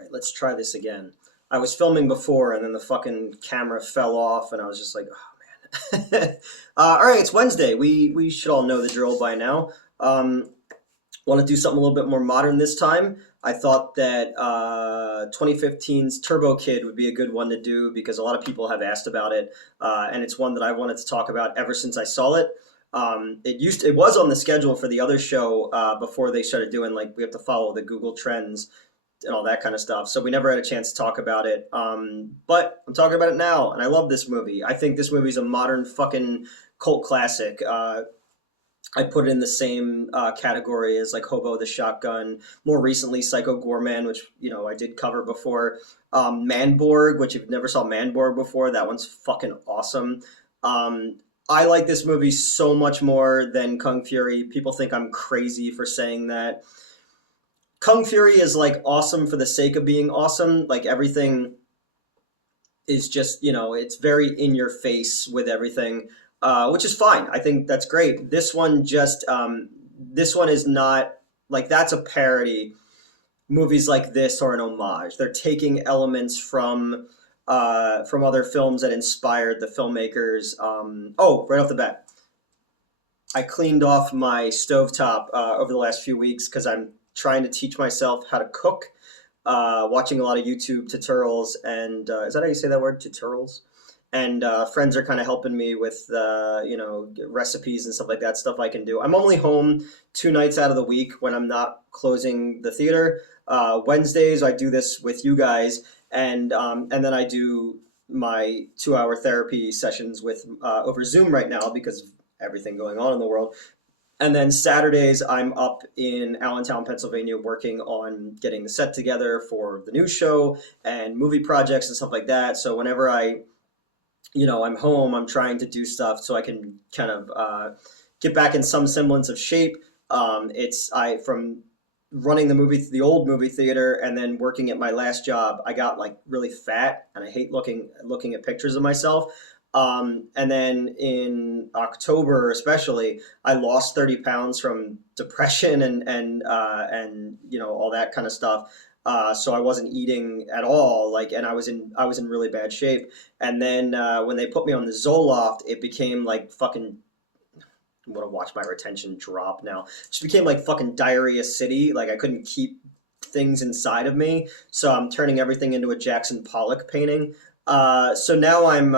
right, let's try this again. I was filming before and then the fucking camera fell off and I was just like, oh man. All right, it's Wednesday. We should all know the drill by now. Want to do something a little bit more modern this time. I thought that 2015's Turbo Kid would be a good one to do because a lot of people have asked about it, and it's one that I wanted to talk about ever since I saw it. It was on the schedule for the other show before they started doing like we have to follow the Google Trends and all that kind of stuff. So we never had a chance to talk about it. But I'm talking about it now, and I love this movie. I think this movie's a modern fucking cult classic. I put it in the same category as like Hobo the Shotgun. More recently, Psycho Gorman, which I did cover before. Manborg, which if you never saw Manborg before, that one's fucking awesome. I like this movie so much more than Kung Fury. People think I'm crazy for saying that. Kung Fury is like awesome for the sake of being awesome. Like everything is just, it's very in your face with everything, which is fine. I think that's great. This one this one is not like that's a parody. Movies like this are an homage. They're taking elements from other films that inspired the filmmakers. Right off the bat, I cleaned off my stovetop over the last few weeks because I'm trying to teach myself how to cook, watching a lot of YouTube tutorials, and is that how you say that word, tutorials? And friends are kind of helping me with, recipes and stuff like that, stuff I can do. I'm only home 2 nights out of the week when I'm not closing the theater. Wednesdays, I do this with you guys, and then I do my 2-hour therapy sessions with over Zoom right now because of everything going on in the world. And then Saturdays, I'm up in Allentown, Pennsylvania, working on getting the set together for the new show and movie projects and stuff like that. So whenever I'm home, I'm trying to do stuff so I can kind of get back in some semblance of shape. From running the old movie theater and then working at my last job, I got like really fat, and I hate looking at pictures of myself. And then in October, especially, I lost 30 pounds from depression and all that kind of stuff. So I wasn't eating at all, and I was in really bad shape. And then when they put me on the Zoloft, it became like fucking. I'm gonna watch my retention drop now. It just became like fucking diarrhea city. Like I couldn't keep things inside of me, so I'm turning everything into a Jackson Pollock painting. So now I'm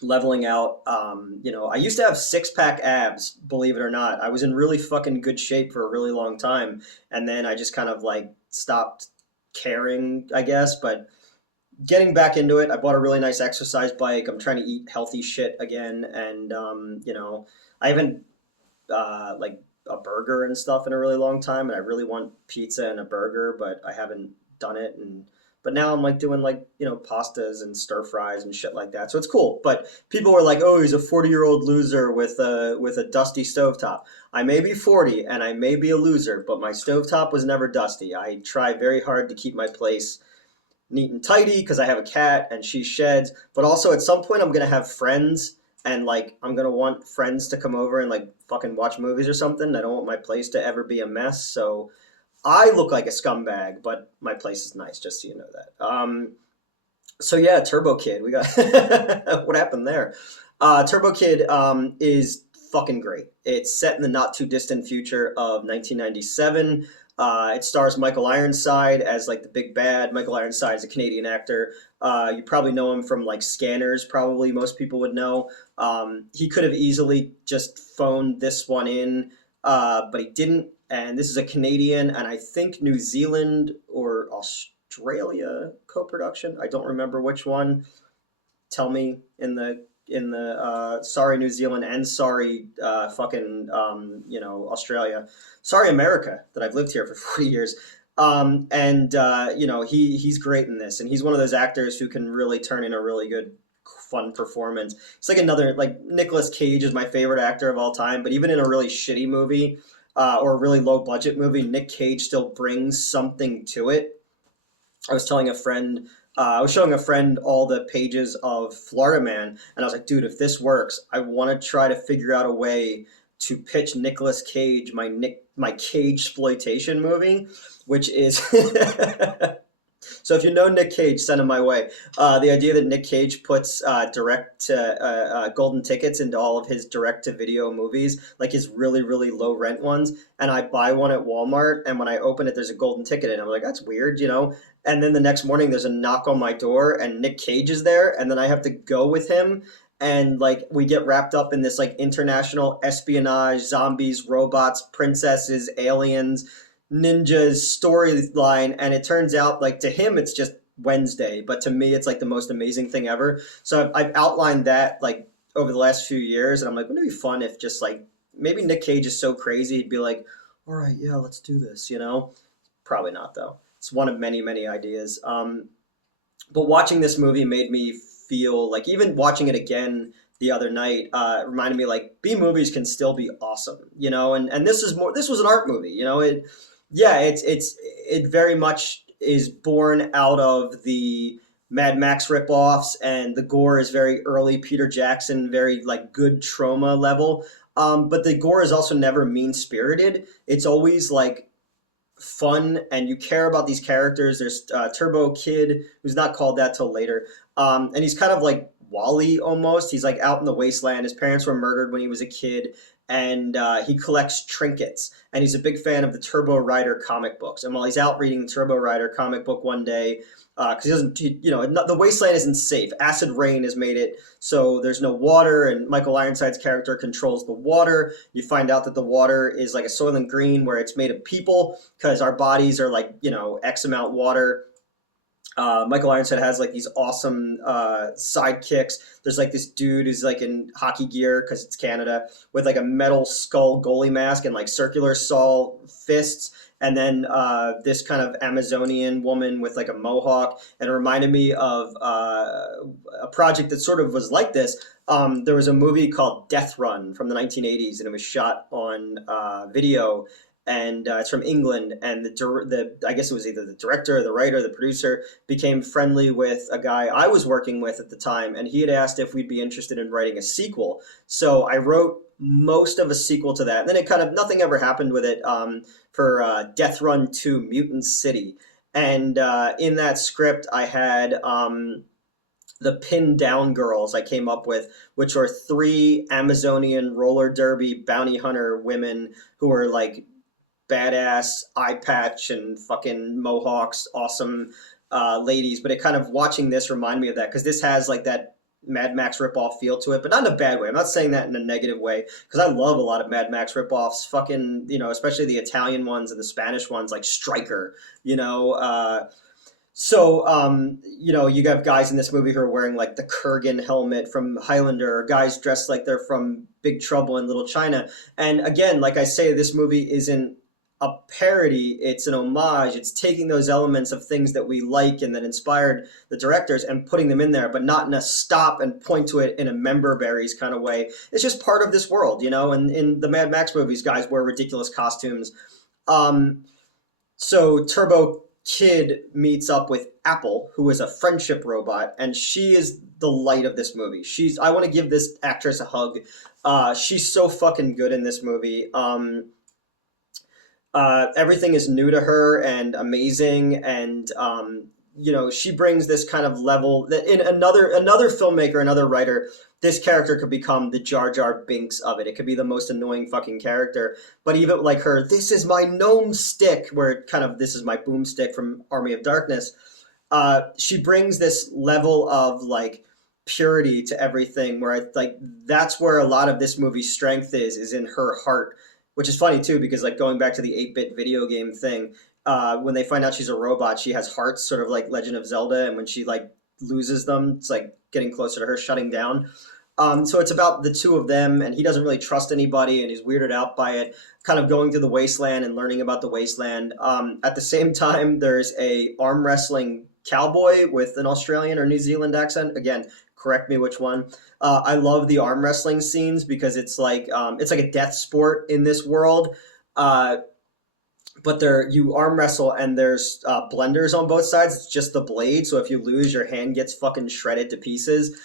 leveling out. I used to have 6-pack abs, believe it or not. I was in really fucking good shape for a really long time, and then I just kind of like stopped caring, I guess. But getting back into it, I bought a really nice exercise bike. I'm trying to eat healthy shit again, and I haven't like a burger and stuff in a really long time, and I really want pizza and a burger, but I haven't done it. But now I'm like doing pastas and stir fries and shit like that. So it's cool. But people were like, "Oh, he's a 40-year-old loser with a dusty stovetop." I may be 40 and I may be a loser, but my stovetop was never dusty. I try very hard to keep my place neat and tidy because I have a cat and she sheds. But also at some point I'm gonna have friends, and like I'm gonna want friends to come over and like fucking watch movies or something. I don't want my place to ever be a mess. So I look like a scumbag, but my place is nice, just so you know that. So yeah, Turbo Kid. We got what happened there? Turbo Kid is fucking great. It's set in the not too distant future of 1997. It stars Michael Ironside as like the big bad. Michael Ironside is a Canadian actor. You probably know him from like Scanners. Probably most people would know. He could have easily just phoned this one in, but he didn't. And this is a Canadian and I think New Zealand or Australia co-production. I don't remember which one. Tell me in the sorry New Zealand and sorry Australia. Sorry America that I've lived here for 40 years. He's great in this, and he's one of those actors who can really turn in a really good fun performance. It's like Nicolas Cage is my favorite actor of all time, but even in a really shitty movie, or a really low budget movie, Nick Cage still brings something to it. I was showing a friend all the pages of Florida Man, and I was like, dude, if this works, I want to try to figure out a way to pitch Nicolas Cage my Cage exploitation movie, which is So if you know Nick Cage, send him my way. The idea that Nick Cage puts golden tickets into all of his direct to video movies, like his really really low rent ones, and I buy one at Walmart, and when I open it, there's a golden ticket, and I'm like, that's weird, you know. And then the next morning, there's a knock on my door, and Nick Cage is there, and then I have to go with him, and like we get wrapped up in this like international espionage, zombies, robots, princesses, aliens, ninjas storyline, and it turns out like to him it's just Wednesday, but to me it's like the most amazing thing ever. So I've outlined that like over the last few years, and I'm like, wouldn't it be fun if just like maybe Nick Cage is so crazy he'd be like, all right, yeah, let's do this, you know? Probably not though. It's one of many many ideas. But watching this movie made me feel like even watching it again the other night reminded me like B movies can still be awesome, you know, and this is more this was an art movie, you know, it yeah, it very much is born out of the Mad Max ripoffs, and the gore is very early Peter Jackson, very like good trauma level. But the gore is also never mean spirited. It's always like fun, and you care about these characters. There's Turbo Kid, who's not called that till later, and he's kind of like Wally almost. He's like out in the wasteland. His parents were murdered when he was a kid, and he collects trinkets. And he's a big fan of the Turbo Rider comic books. And while he's out reading the Turbo Rider comic book one day, because he doesn't, you know, the wasteland isn't safe. Acid rain has made it so there's no water, and Michael Ironside's character controls the water. You find out that the water is like a Soylent Green, where it's made of people, because our bodies are like, you know, X amount water. Michael Ironside has like these awesome sidekicks. There's like this dude who's like in hockey gear because it's Canada, with like a metal skull goalie mask and like circular saw fists. And then this kind of Amazonian woman with like a mohawk. And it reminded me of a project that sort of was like this. There was a movie called Death Run from the 1980s, and it was shot on video, and it's from England. And the I guess it was either the director, the writer, the producer became friendly with a guy I was working with at the time, and he had asked if we'd be interested in writing a sequel. So I wrote most of a sequel to that. And then it kind of nothing ever happened with it for Death Run 2 Mutant City. And in that script, I had the Pin Down Girls I came up with, which are three Amazonian roller derby bounty hunter women who are like badass eye patch and fucking mohawks, awesome ladies. But it kind of watching this reminded me of that, because this has like that Mad Max ripoff feel to it, but not in a bad way. I'm not saying that in a negative way, because I love a lot of Mad Max ripoffs. Fucking, you know, especially the Italian ones and the Spanish ones, like Striker. You know, you know, you have guys in this movie who are wearing like the Kurgan helmet from Highlander, or guys dressed like they're from Big Trouble in Little China. And again, like I say, this movie isn't a parody, it's an homage. It's taking those elements of things that we like and that inspired the directors and putting them in there, but not in a stop and point to it in a member berries kind of way. It's just part of this world, you know. And in the Mad Max movies, guys wear ridiculous costumes. So Turbo Kid meets up with Apple, who is a friendship robot, and she is the light of this movie. I want to give this actress a hug. She's so fucking good in this movie. Everything is new to her and amazing, and you know, she brings this kind of level that in another filmmaker, another writer, this character could become the Jar Jar Binks of it. It could be the most annoying fucking character. But even like her, this is my gnome stick, where it kind of, this is my boomstick from Army of Darkness. She brings this level of like purity to everything, where like that's where a lot of this movie's strength is in her heart. Which is funny too, because like going back to the 8-bit video game thing, when they find out she's a robot, she has hearts, sort of like Legend of Zelda, and when she like loses them, it's like getting closer to her shutting down. So it's about the two of them, and he doesn't really trust anybody, and he's weirded out by it, kind of going through the wasteland and learning about the wasteland. At the same time, there's a arm wrestling cowboy with an Australian or New Zealand accent. Again, correct me which one. I love the arm wrestling scenes, because it's like a death sport in this world. But you arm wrestle, and there's blenders on both sides. It's just the blade, so if you lose, your hand gets fucking shredded to pieces.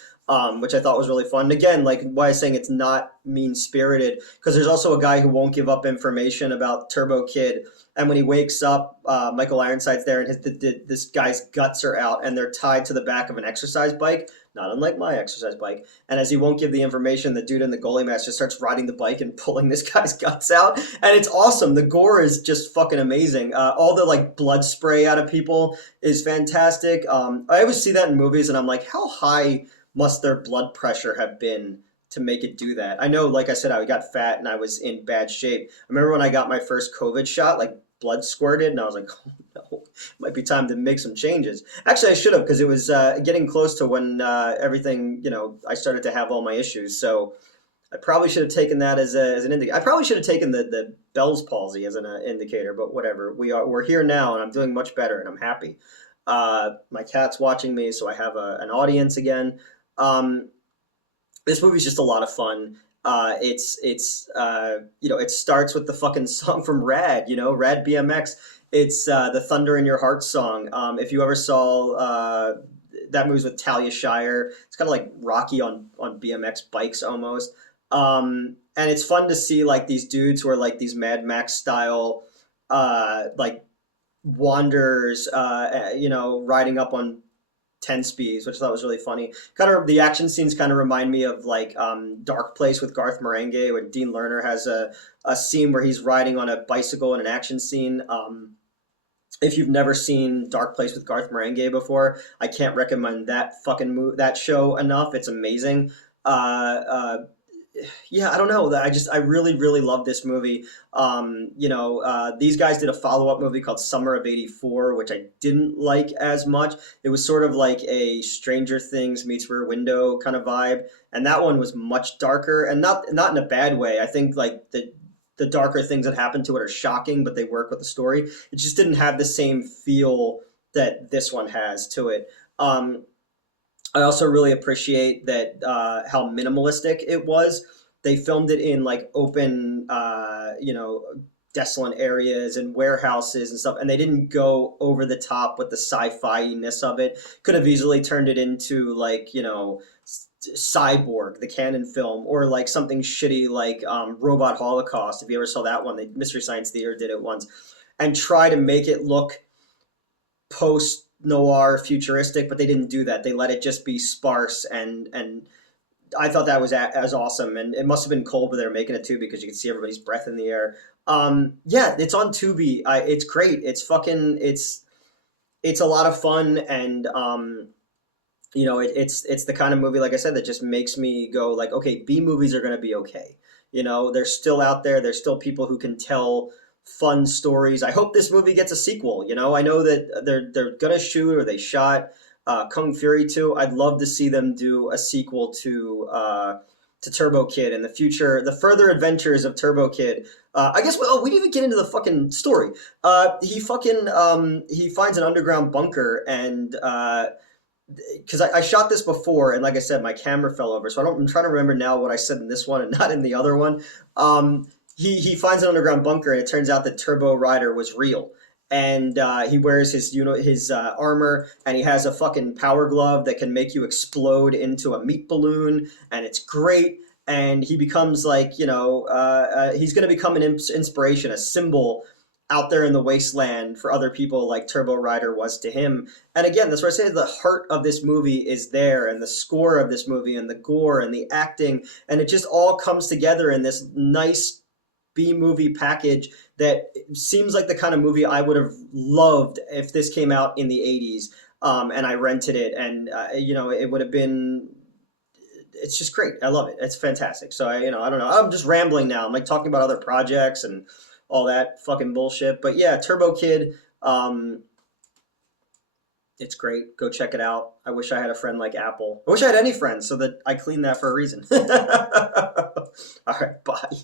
which I thought was really fun. And again, like why I'm saying it's not mean spirited, because there's also a guy who won't give up information about Turbo Kid. And when he wakes up, Michael Ironside's there, and this guy's guts are out, and they're tied to the back of an exercise bike, not unlike my exercise bike. And as he won't give the information, the dude in the goalie mask just starts riding the bike and pulling this guy's guts out, and it's awesome. The gore is just fucking amazing. All the like blood spray out of people is fantastic. I always see that in movies, and I'm like, how high must their blood pressure have been to make it do that? I know, like I said, I got fat and I was in bad shape. I remember when I got my first COVID shot, like blood squirted, and I was like, oh no, might be time to make some changes. Actually, I should have, because it was getting close to when everything, I started to have all my issues. So I probably should have taken that as an indicator. I probably should have taken the Bell's palsy as an indicator, but whatever. We're here now, and I'm doing much better, and I'm happy. My cat's watching me, so I have an audience again. Um, this movie's just a lot of fun. It starts with the fucking song from Rad, Rad BMX. It's the Thunder in Your Heart song. If you ever saw that movie's with Talia Shire, it's kind of like Rocky on BMX bikes almost. And it's fun to see like these dudes who are like these Mad Max style, like wanderers, riding up on 10 speeds, which I thought was really funny. Kind of the action scenes kind of remind me of like Dark Place with Garth Marenghi, when Dean Lerner has a scene where he's riding on a bicycle in an action scene. If you've never seen Dark Place with Garth Marenghi before, I can't recommend that show enough. It's amazing. Yeah, I don't know. I really, really love this movie. These guys did a follow-up movie called Summer of '84, which I didn't like as much. It was sort of like a Stranger Things meets Rear Window kind of vibe, and that one was much darker, and not in a bad way. I think like the darker things that happen to it are shocking, but they work with the story. It just didn't have the same feel that this one has to it. I also really appreciate that how minimalistic it was. They filmed it in like open, desolate areas and warehouses and stuff, and they didn't go over the top with the sci-fi-ness of it. Could have easily turned it into like Cyborg, the Canon film, or like something shitty like Robot Holocaust. If you ever saw that one, the Mystery Science Theater did it once, and try to make it look post noir futuristic, but they didn't do that. They let it just be sparse, and I thought that was as awesome. And it must have been cold, but they were making it too, because you could see everybody's breath in the air. Yeah, it's on Tubi. It's great. It's a lot of fun, and it's the kind of movie, like I said, that just makes me go like, okay, B movies are going to be okay. They're still out there. There's still people who can tell fun stories. I hope this movie gets a sequel. I know that they're gonna shoot, or they shot Kung Fury 2. I'd love to see them do a sequel to Turbo Kid in the future. The further adventures of Turbo Kid. I guess we didn't even get into the fucking story. He finds an underground bunker, and because I shot this before, and like I said, my camera fell over, so I'm trying to remember now what I said in this one and not in the other one. He finds an underground bunker, and it turns out that Turbo Rider was real. And he wears his armor, and he has a fucking power glove that can make you explode into a meat balloon, and it's great. And he becomes like, he's going to become an inspiration, a symbol out there in the wasteland for other people, like Turbo Rider was to him. And again, that's where I say the heart of this movie is there, and the score of this movie, and the gore, and the acting, and it just all comes together in this nice B-movie package that seems like the kind of movie I would have loved if this came out in the 80s, and I rented it, and it would have been. It's just great. I love it. It's fantastic. So I don't know. I'm just rambling now. I'm like talking about other projects and all that fucking bullshit. But yeah, Turbo Kid. It's great. Go check it out. I wish I had a friend like Apple. I wish I had any friends, so that I clean that for a reason. All right, bye.